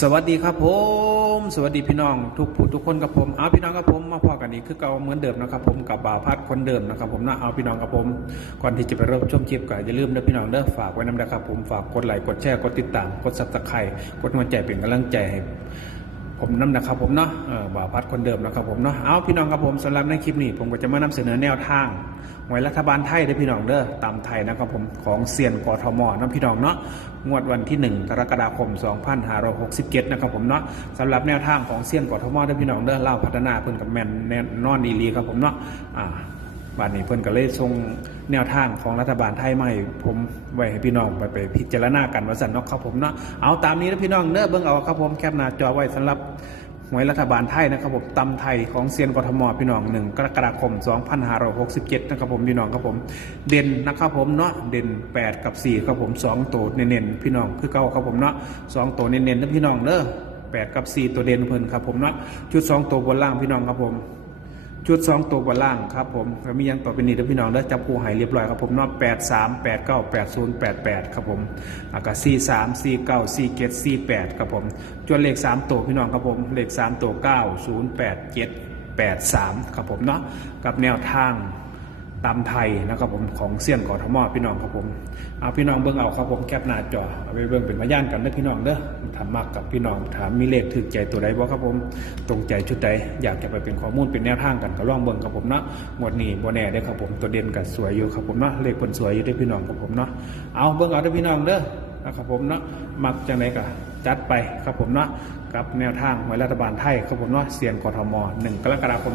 สวัสดีครับผม สวัสดีพี่น้องทุกผู้ทุกคนกับผมเอาพี่น้องกับผมมาพอกันอีกคือเก่าเหมือนเดิมนะครับผมกับบ่าวพัดคนเดิมนะครับผมนะเอาพี่น้องกับผมก่อนที่จะไปเริ่มชมคลิปก็อย่าลืมนะพี่น้องเด้อฝากไว้น้ำนะครับผมฝากกดไลค์กดแชร์กดติดตามกดซับสไครต์กดหัวใจเป็นกำลังใจให้ ผมน้ำนะครับผมเนาะเออบ่าวพัดคนเดิมนะครับผมเนาะเอาพี่น้องครับผมสำหรับในคลิปนี้ ผมก็จะมานำเสนอแนวทางหวยรัฐบาลไทยเด้พี่น้องเด้อตามไทยนะครับผมของเซียนกทมนะพี่น้องเนาะงวดวันที่ 1 กรกฎาคม 2567 นะครับผมเนาะสำหรับแนวทางของเซียนกทมเด้พี่น้องเด้อเล่าพัฒนาเพิ่นกับแมนแน่นอนดีลีครับผมเนาะอ่า บ้านนี้เพิ่นก็เลยส่งแนวทางของรัฐบาลไทยมาให้ผมไว้ให้พี่น้องไปไปพิจารณากันว่าสันเนาะครับผมเนาะเอาตามนี้นะพี่น้องเด้อเบิ่งเอาครับผมแคปหน้าจอไว้สำหรับหวยรัฐบาลไทยนะครับผมตำไทยของเซียนกทมพี่น้องหนึ่งกรกฎาคม 2567 นะครับผมพี่น้องครับผมเด่นนะครับผมเนาะเด่น 8 กับ 4 ครับผม2ตัวเน้นๆพี่น้องคือเก่าครับผมเนาะสองตัวเน้นๆนะพี่น้องเด้อ8 กับ 4 ตัวเด่นเพิ่นครับผมเนาะชุด 2 ตัวบนล่างพี่น้องครับผม ชุดสองตัวบนล่างครับผมก็มียังต่อไปนี้นพี่น้องได้จับคู่หายเรียบร้อยครับผมนอกแปดสามแปดเก้าแปดศูนย์แปดแปดครับผมอากาศสี่สามสี่เก้าสี่เจ็ดสี่แปดครับผมจวนเลขสามตัวพี่น้องครับผมเลขสามตัวเก้าศูนย์แปดเจ็ดแปดสามครับผมเนาะกับแนวทาง ตามไทยนะครับผมของเสี่ยงกอทมอพี่น้องครับผมเอาพี่น้องเบิ้งเอาครับผมแคปหน้าจอเอาไปเบิ้งเป็นมาย่านกันเด้อพี่น้องเด้อทำมากกับพี่น้องถามมีเลขถึกใจตัวใดบ่ครับผมตรงใจชุดใดอยากจะไปเป็นข้อมูลเป็นแนวทางกันก็ลองเบิ้งครับผมเนาะหมวดนี้บ่แน่เด้อครับผมตัวเด่นกับสวยอยู่ครับผมเนาะเลขเพิ่นสวยอยู่เด้อพี่น้องครับผมเนาะเอาเบิ้งเอาเด้อพี่น้องเด้อ นะครับผมเนาะมักจังไดก็จัดไปครับผมเนาะกับแนวทางหวยรัฐบาลไทยครับผมเนาะเสียงกทม1กรกฎาคม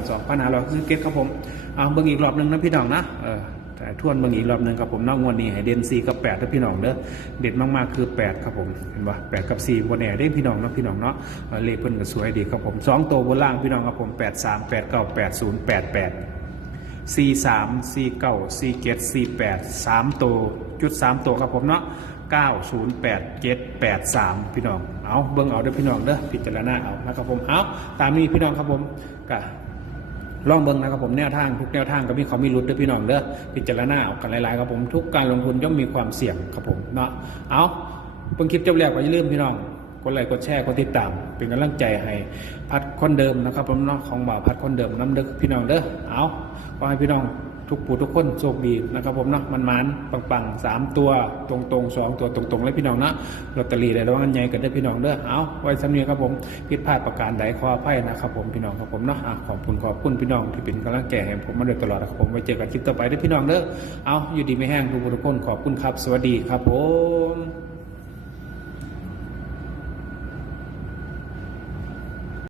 2567ครับผมเอาเบิ่งอีกรอบหนึงนะพี่น้องนะเออแต่ทวนเบางอีกรอบหนึ่งครับผมนอกงวดนี้ให้เด่น4กับ8ถ้าพี่น้องเด้อเด่นมากๆคือ 8 ครับผมเห็นปะ8กับ4บนแหน่ได้พี่น้องเนาะพี่น้องเนาะเออเลขเพิ่นก็สวยดีครับผม2ตัวบนล่างพี่น้องครับผม 8 3 8 9 8 0 8 8 4 3 4 9 4 7 4 8 3ตัวจุด3ตัวครับผมเนาะ 9 0 8 7 8 3 พี่น้อง เอาเบิ่งเอาเด้อพี่น้องเด้อพิจารณาเอานะครับผม เอาตามนี้พี่น้องครับผมก็ลองเบิ่งนะครับผมแนวทางทุกแนวทางก็มีความมีรุดด้วยพี่น้องเด้อพิจารณาเอากันหลายๆครับผมทุกการลงทุนย่อมมีความเสี่ยงครับผมเนาะเอาเพิ่งคลิปจบแล้วก็อย่าลืมพี่น้องกดไลค์กดแชร์กดติดตาม เป็นกำลังใจให้พัดคนเดิมนะครับผมเนาะของบ่าวพัดคนเดิมน้ำเด้อพี่น้องเด้อเอาขอให้พี่น้อง ทุกผู้ทุกคนโชคดีนะครับผมเนาะมันมันปังปังสามตัวตรงตรงสองตัวตรงตรงเลยพี่น้องนะลอตเตอรี่ได้รางวัลใหญ่กันได้พี่น้องเด้อเอาไว้สำเนียครับผมผิดพลาดประการใดขออภัยนะครับผมพี่น้องครับผมเนาะอะขอบคุณขอบคุณพี่น้องที่เป็นกำลังใจให้ผมมาโดยตลอดนะครับผมไว้เจอกันคลิปต่อไปเด้พี่น้องเด้อเอาอยู่ดีไม่แห้งทุกผู้ทุกคนขอบคุณครับ สวัสดีครับผม